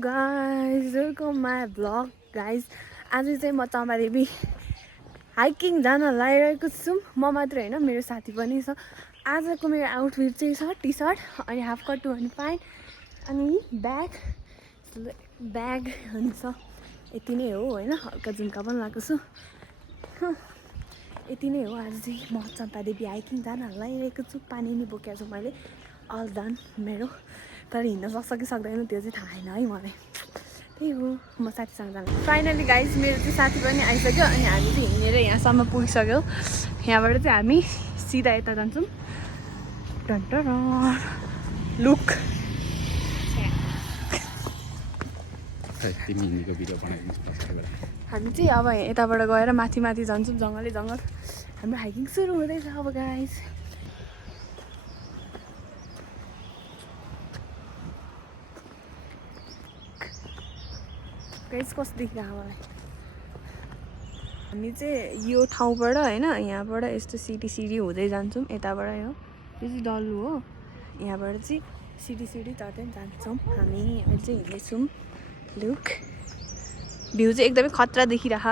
guys, welcome my vlog guys. आज चाहिँ म चम्पादेवी हाइकिङ जान लागिरहेको छु। म मात्र हैन मेरो साथी पनि छ। आजको मेरो आउटफिट चाहिँ छ टी-सर्ट अनि हाफ कट टु अनि प्यान्ट अनि ब्याग अनि छ। यति नै हो हैन, हल्का झुम्का पनि लगाएको छु। यति नै हो। आज चाहिँ म चम्पादेवी हाइकिङ जान लागिरहेको छु। पानी नि बोकेको छु मैले। अल डन मेरो। तर हिँड्न सक्छ कि सक्दैन त्यो चाहिँ थाहा छैन है मलाई। त्यही हो, म साथीसँग जानु। फाइनली गाइज मेरो चाहिँ साथी पनि आइसक्यो अनि हामी चाहिँ हिँडेर यहाँसम्म पुगिसक्यौँ। यहाँबाट चाहिँ हामी सिधा यता जान्छौँ। लुक हामी चाहिँ अब यताबाट गएर माथि माथि जान्छौँ जङ्गलै जङ्गल। हाम्रो हाइकिङ सुरु हुँदैछ अब गाइज। गाइज कस्तो देखिरहेको मलाई। हामी चाहिँ यो ठाउँबाट होइन यहाँबाट यस्तो सिडी हुँदै जान्छौँ। यताबाट हो, यो चाहिँ डल्लो हो। यहाँबाट चाहिँ सिडी चढ्दै जान्छौँ हामी। अहिले चाहिँ हिँड्दैछौँ। लुक भ्यू चाहिँ एकदमै खतरा देखिरह।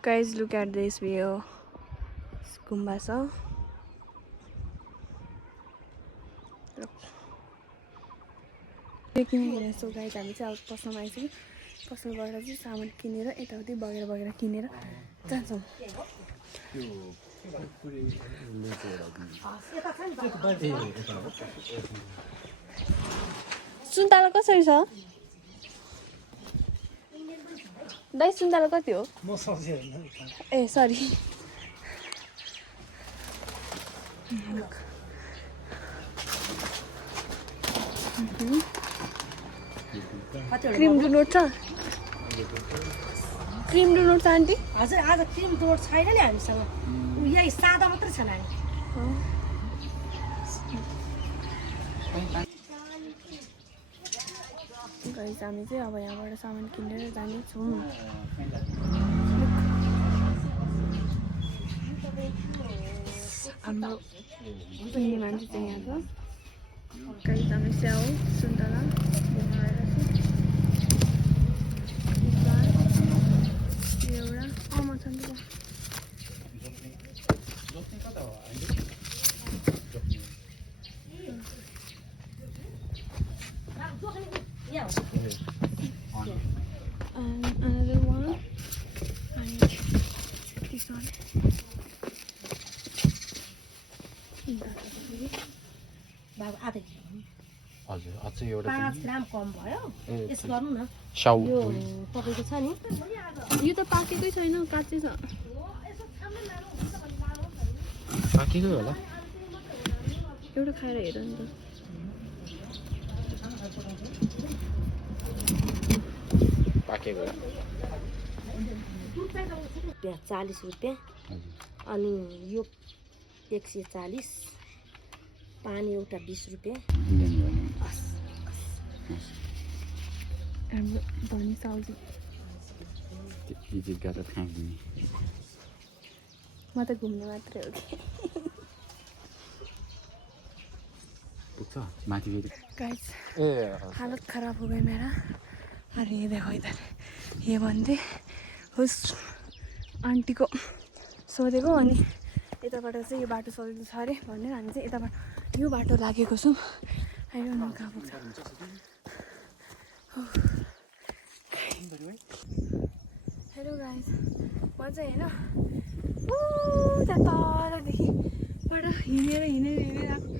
Guys look at this view. गुम्बा छ। सो गाइज हामी चाहिँ अब पसलमा आइसक्यौँ। पसलबाट चाहिँ सामान किनेर यताउति बगेर किनेर जान्छौँ। सुन्तला कसरी छ दाइ? सुन्तला कति हो? ए सरी। क्रिम डुनोट छ? क्रिम डुनोट छ आन्टी? हजुर आज क्रिम डुनोट छैन नि हामीसँग। यही सादा मात्रै छ नानी। गाइस हामी चाहिँ अब यहाँबाट सामान किनेर जानेछौँ। हाम्रो किन्ने मान्छे चाहिँ यहाँ छ। गाइस हामी स्याउ सुन्तला and another one and this one. बाबु आधै हजुर अझै एउटा 5 ग्राम कम भयो। यसो गर्नु न। साउ यो तपाईको छ नि? यो त पाकेकै छैन, काँचै छ। पाकेकै होला। एउटा खाएर हेर नि त। पाकेको 40 रुपैयाँ अनि यो 140। पानी एउटा 20 रुपैयाँ। हाम्रो धनी साउजी इजिट गरेर खाइदिने। म त घुम्ने मात्रै हो कि। पुग्छ माथि फेरि। गाइस ए हालत खराब हो गई मेरा। अरे ये देखो इधर ये बंदे उस आंटी को सोधेको अनि यताबाट चाहिँ यो बाटो सजिलो छ अरे भनेर हामी चाहिँ यताबाट यो बाटो लागेको छौँ। आइरहनु कहाँ पुग्छ। हेलो गाइस म चाहिँ होइन त्यहाँ तलदेखिबाट हिँडेर आएको।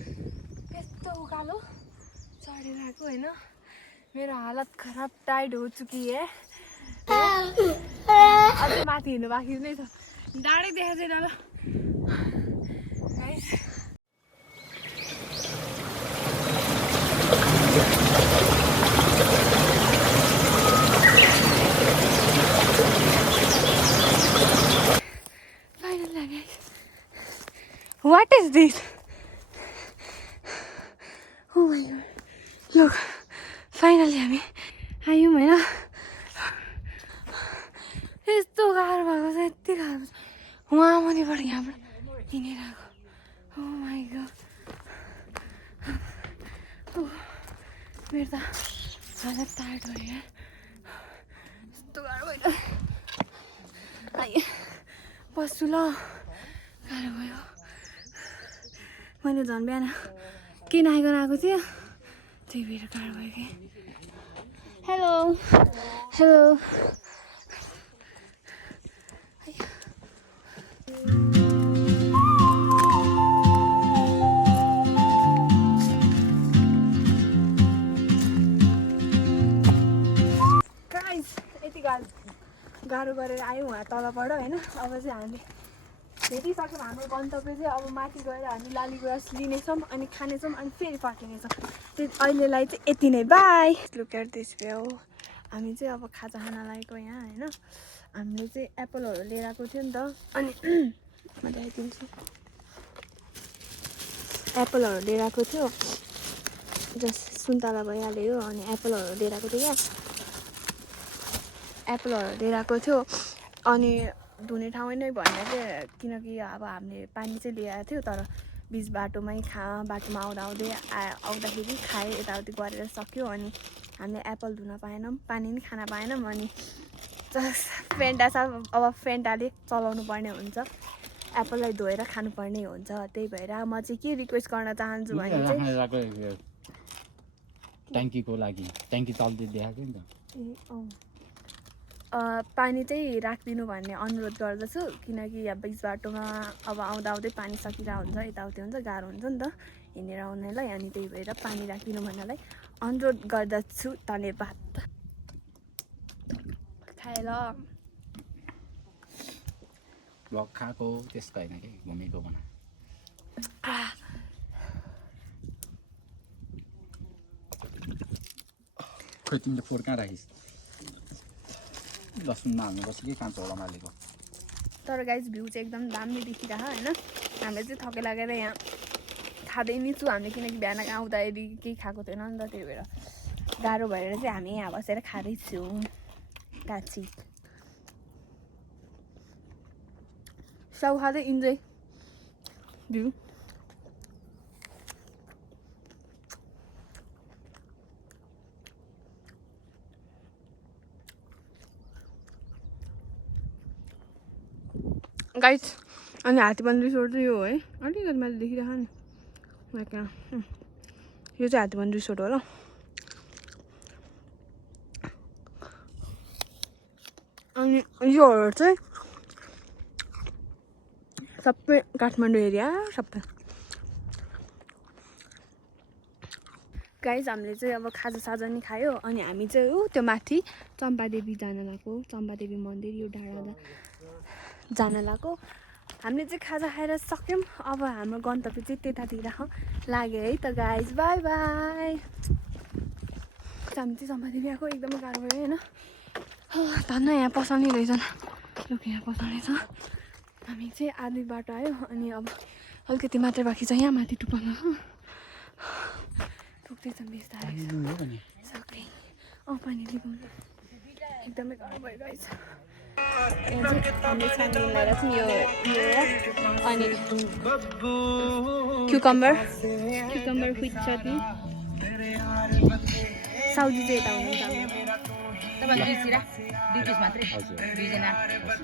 यस्तो उकालो चढेर आएको होइन। मेरो हालत खराब टाइड हो चुकी है। अझै माथि हिँड्नु बाँकी नै छ। डाँडै देखा छैन ल guys. Finally guys, what is this? Oh my god, look, finally हामी आयौँ होइन। यस्तो गाह्रो भएको छ, यति गाह्रो छ। वहाँ मुनिबाट यहाँबाट हिँडेर आएको। Oh my god. मेरो त हालत टायर्ड भयो यार यस्तो गाह्रो भयो आइ बस्छु ल गाह्रो भयो मैले झन् बिहान के नआइकन आएको थियो त्यही भएर गाह्रो भयो कि हेलो हेलो गाह्रो गरेर आयौँ उहाँ तलबाट होइन अब चाहिँ हामीले भेटिसक्यौँ हाम्रो गन्तव्य चाहिँ अब माथि गएर हामी लालीगुराँस लिनेछौँ अनि खानेछौँ अनि फेरि फर्किनेछौँ त्यो अहिलेलाई चाहिँ यति नै by look at this view हामी चाहिँ अब खाजा खान लागेको यहाँ होइन हामीले चाहिँ एप्पलहरू लिएर आएको थियो नि त अनि म देखाइदिन्छु एप्पलहरू लिएर आएको थियो जस्ट सुन्तला भइहाल्यो अनि एप्पलहरू लिएर आएको थियो क्या एप्पलहरू लिएर आएको थियो अनि धुने ठाउँ नै भन्दा चाहिँ किनकि अब हामीले पानी चाहिँ ल्याएको थियो तर बिच बाटोमै बाटोमा आउँदै आउँदाखेरि खाएँ यताउति गरेर सक्यो अनि हामीले एप्पल धुन पाएनौँ पानी पनि खान पाएनौँ अनि जस्ट फेन्टा छ अब फेन्टाले चलाउनु पर्ने हुन्छ एप्पललाई धोएर खानुपर्ने हुन्छ त्यही भएर म चाहिँ के रिक्वेस्ट गर्न चाहन्छु भने चाहिँ ट्याङ्कीको लागि ट्याङ्की चल्दै देखाएको नि त पानी चाहिँ राखिदिनु भन्ने अनुरोध गर्दछु किनकि यहाँ बिच बाटोमा अब आउँदै पानी सकिरहेको हुन्छ यताउति हुन्छ गाह्रो हुन्छ नि त हिँडेर आउनेलाई अनि त्यही भएर पानी राखिदिनु भन्नलाई अनुरोध गर्दछु धन्यवाद खाएर ब्लग खाएको त्यस्तो होइन कि घुमेको भन खोइ तिमीले फोहोर कहाँ राखिस् लसुनमा हाल्नुपर्छ कि काँचो होला मालेको तर गाइस भ्यू चाहिँ एकदम दामी देखिरह होइन हामीले चाहिँ थके लागेर यहाँ खाँदै नै छु हामीले किनकि बिहान आउँदाखेरि केही खाएको थिएन नि त त्यही भएर गाह्रो भएर चाहिँ हामी यहाँ बसेर खाँदैछौँ काँची सब खाँदै इन्जोय भ्यू गाइस अनि हात्तीबन्द रिसोर्ट चाहिँ यो हो है अलिकति मैले देखिरहेको नि यो चाहिँ हात्तीबन्द रिसोर्ट हो ल अनि योहरू चाहिँ सबै काठमाडौँ एरिया सबै गाइस हामीले चाहिँ अब खाजासाजा नि खायो अनि हामी चाहिँ हो त्यो माथि चम्पादेवी जान लागेको चम्पादेवी मन्दिर यो डाँडा जान लागेको हामीले चाहिँ खाजा खाएर सक्यौँ अब हाम्रो गन्तव्य चाहिँ त्यतातिर लाग्यो है त गाइस बाई बाई हामी चाहिँ चम्पादेवी आएको एकदमै गाह्रो भयो होइन धन्न यहाँ पसाउने रहेछन् लोक यहाँ पसाउने छ हामी चाहिँ आधी बाटो आयो अनि अब अलिकति मात्रै बाँकी छ यहाँ माथि टुप्पामा पुग्दैछ बिस्तारै सके पानी लिउँ एकदमै गाह्रो भइरहेछ यहाँ चाहिँ हामीले छानबिन लगाएर चाहिँ यो अनि क्युकम्बर विथ चटनी साउजी चाहिँ यता हुनुहुन्छ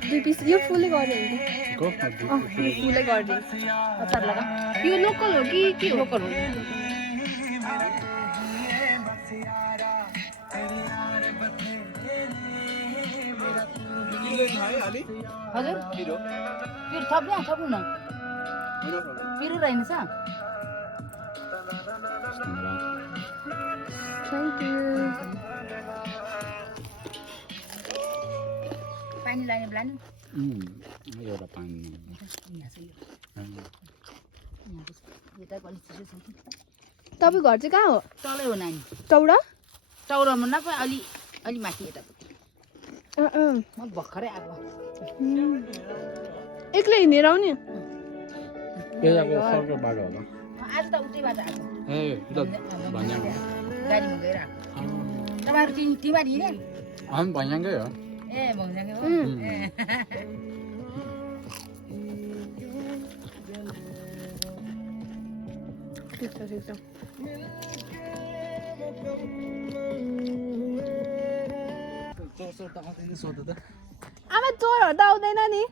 दुई पिस यो फुलै गरिदियो यो फुलै गरिदिन्छ अचार लगा यो लोकल हो कि के लोकल हो हजुर पिरो थप्नु न पिरो रहेछ थ्याङ्क यू पानी लाग्ने ब्लानु एउटा पानी तपाईँ घर चाहिँ कहाँ हो तलै हो नानी चौडा चौरामा नपो अलि माथि यता म भर्खरै आएको एक्लै हिँडेर आउने सर्को बाटो होला आज त उतै बाटो आएको भन्याङ्गै गाडीमा गएर आएको तपाईँहरू तिमीहरू हिँड्यो भन्याङ्गै हो ए भङ्साकै हो ठिक छ चोर त आउँदैन सोध्नु त आमा चोरहरू त आउँदैन नि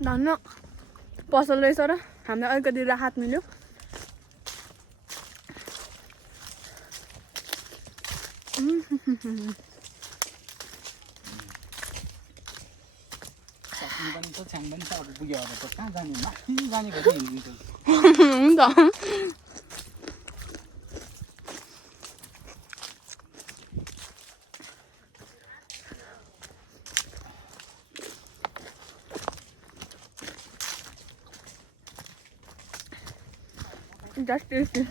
धन्न पसल रहेछ र हामीलाई अलिकति राहत मिल्यो सक्नु पनि छ छ्याङ पनि छ अब पुग्यो अब त कहाँ जाने माथि जाने गरी हिँड्नु हुन्छ Just tasty.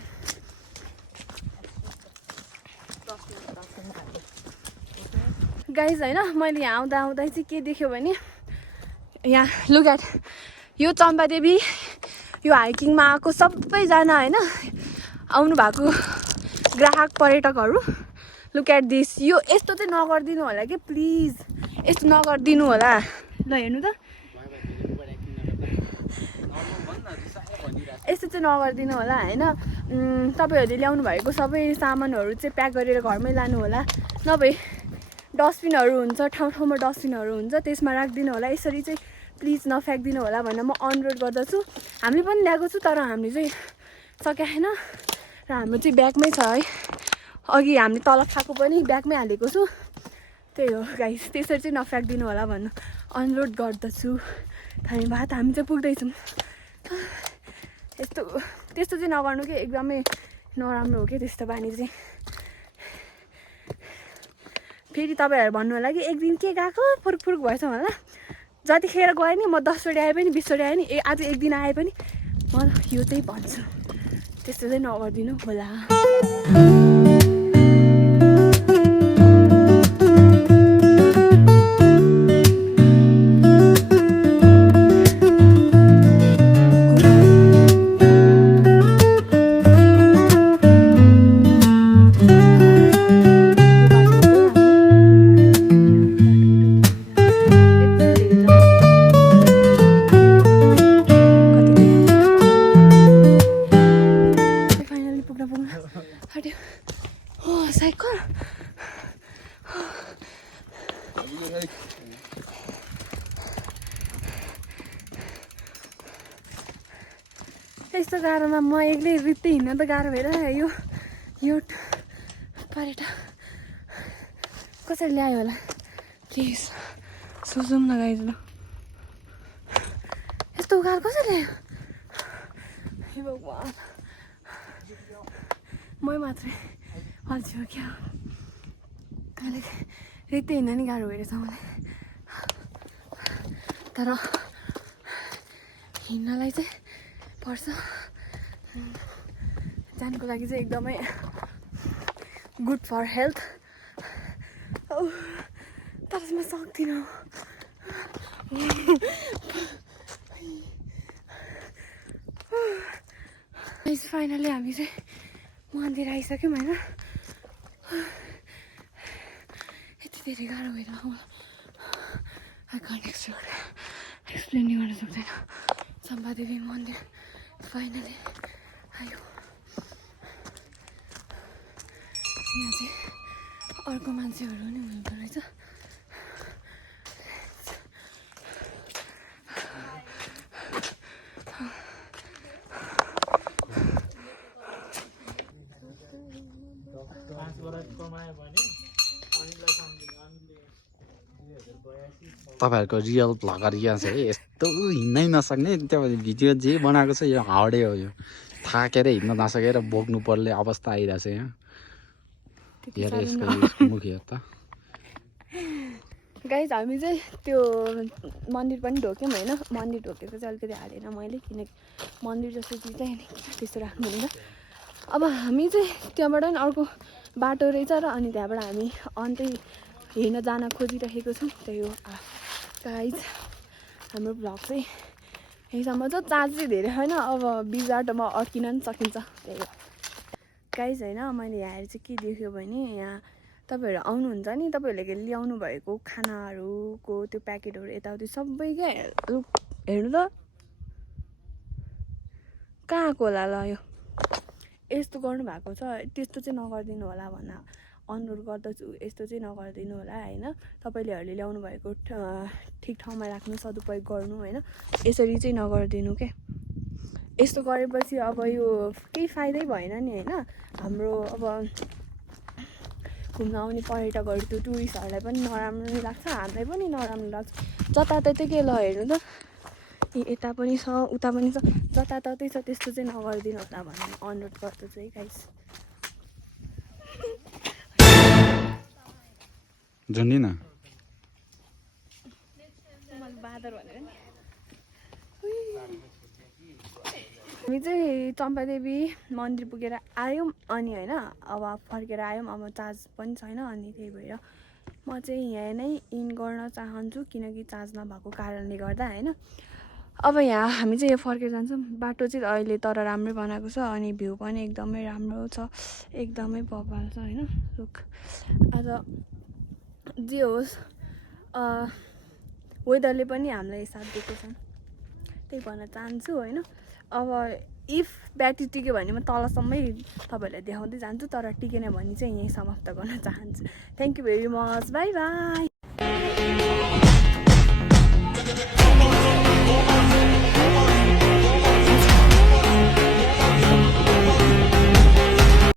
गाइज होइन मैले यहाँ आउँदा आउँदा चाहिँ के देख्यो भने यहाँ लुक एट यो चम्पादेवी यो हाइकिङमा आएको सबैजना होइन आउनु भएको ग्राहक पर्यटकहरू लुक एट दिस यो यस्तो चाहिँ नगरिदिनु होला कि प्लिज यस्तो नगरिदिनु होला ल हेर्नु त यस्तो चाहिँ नगरिदिनु होला होइन तपाईँहरूले ल्याउनु भएको सबै सामानहरू चाहिँ प्याक गरेर घरमै लानु होला नभए डस्टबिनहरू हुन्छ ठाउँ ठाउँमा डस्टबिनहरू हुन्छ त्यसमा राखिदिनु होला यसरी चाहिँ प्लिज नफ्याँकिदिनु होला भनेर म अनुरोध गर्दछु हामीले पनि ल्याएको छु तर हामीले चाहिँ सकेको छैन र हाम्रो चाहिँ ब्यागमै छ है अघि हामीले तलब खाएको पनि ब्यागमै हालेको छु त्यही हो गाइस त्यसरी चाहिँ नफ्याँकिदिनु होला भन्नु अनुरोध गर्दछु धन्यवाद हामी चाहिँ पुग्दैछौँ यस्तो त्यस्तो चाहिँ नगर्नु कि एकदमै नराम्रो हो कि त्यस्तो बानी चाहिँ फेरि तपाईँहरू भन्नु होला कि एक दिन के गएको फुरुक फुरुक भएछ होला जतिखेर गएँ नि म 10चोटि आए पनि 20चोटि आएँ नि आज एक दिन आए पनि म यो चाहिँ भन्छु त्यस्तो चाहिँ नगरिदिनु होला यस्तो गाह्रोमा म एक्लै रित्तै हिँड्न त गाह्रो भइरह्यो यो पर्यटक कसरी ल्यायो होला प्लिज सोचौँ न गाइज ल यस्तो गाह्रो कसरी ल्यायो हे भगवान् मै मात्रै अल्छी क्या अलिक रित्तै हिँड्न नि गाह्रो भइरहेछ मलाई तर हिँड्नलाई चाहिँ पर्छ जानको लागि चाहिँ एकदमै गुड फर हेल्थ तर म सक्दिनँ फाइनली हामी चाहिँ मन्दिर आइसक्यौँ होइन यति धेरै गाह्रो भइरहेको मलाई आई कान्ट एक्सप्लेन नि गर्न सक्दैन चम्पादेवी मन्दिर फाइनली आयो यहाँ चाहिँ अर्को मान्छेहरू नि हुनुहुँदो रहेछ तपाईँहरूको रियल भ्लगर यहाँ छ है यस्तो हिँड्नै नसक्ने त्यहाँ भिडियो जे बनाएको छ यो हाउडे हो यो थाकेर हिँड्न नसकेर बोक्नु पर्ने अवस्था आइरहेको छ यहाँ हेर यसको मुखी त गाइज हामी चाहिँ त्यो मन्दिर पनि ढोक्यौँ होइन मन्दिर ढोकेको चाहिँ अलिकति हालेन मैले किनकि मन्दिर जस्तो चिज चाहिँ त्यस्तो राख्नु हुँदैन अब हामी चाहिँ त्यहाँबाट नि अर्को बाटो रहेछ र अनि त्यहाँबाट हामी अन्तै हेर्न जान खोजिरहेको छौँ त्यही हो गाइज हाम्रो भ्लग चाहिँ यहीसम्म छ चार्ज चाहिँ धेरै होइन अब बिचबाटोमा अड्किन पनि सकिन्छ त्यही हो गाइज होइन मैले यहाँ चाहिँ के देख्यो भने यहाँ तपाईँहरू आउनुहुन्छ नि तपाईँहरूले ल्याउनु भएको खानाहरूको त्यो प्याकेटहरू यताउति सबै क्या हेर्नु त कहाँको होला ल यो यस्तो गर्नुभएको छ त्यस्तो चाहिँ नगरिदिनु होला भन्न अनुरोध गर्दछु यस्तो चाहिँ नगरिदिनु होला होइन तपाईँलेहरूले ल्याउनु भएको ठिक ठाउँमा राख्नु सदुपयोग गर्नु होइन यसरी चाहिँ नगरिदिनु क्या यस्तो गरेपछि अब यो केही फाइदै भएन नि होइन हाम्रो अब घुम्न आउने पर्यटकहरू त्यो टुरिस्टहरूलाई पनि नराम्रो नि लाग्छ हामीलाई पनि नराम्रो लाग्छ जताततै के ल हेर्नु त यता पनि छ उता पनि छ जताततै छ त्यस्तो चाहिँ नगरिदिनु होला भन्ने अनुरोध गर्दछु है गाइस झुन्डिन बादर भनेर नि हामी चाहिँ चम्पादेवी मन्दिर पुगेर आयौँ अनि होइन अब फर्केर आयौँ अब चार्ज पनि छैन अनि त्यही भएर म चाहिँ यहाँ नै इन गर्न चाहन्छु किनकि चार्ज नभएको कारणले गर्दा होइन अब यहाँ हामी चाहिँ यहाँ फर्केर जान्छौँ बाटो चाहिँ अहिले तर राम्रै बनाएको छ अनि भ्यू पनि एकदमै राम्रो छ एकदमै बबाल छ होइन रुख आज जे होस् वेदरले पनि हामीलाई साथ दिएको छ त्यही भन्न चाहन्छु होइन अब इफ ब्याट्री टिक्यो भने म तलसम्मै तपाईँहरूलाई देखाउँदै जान्छु तर टिकेन भने चाहिँ यहीँ समाप्त गर्न चाहन्छु thank you very much by by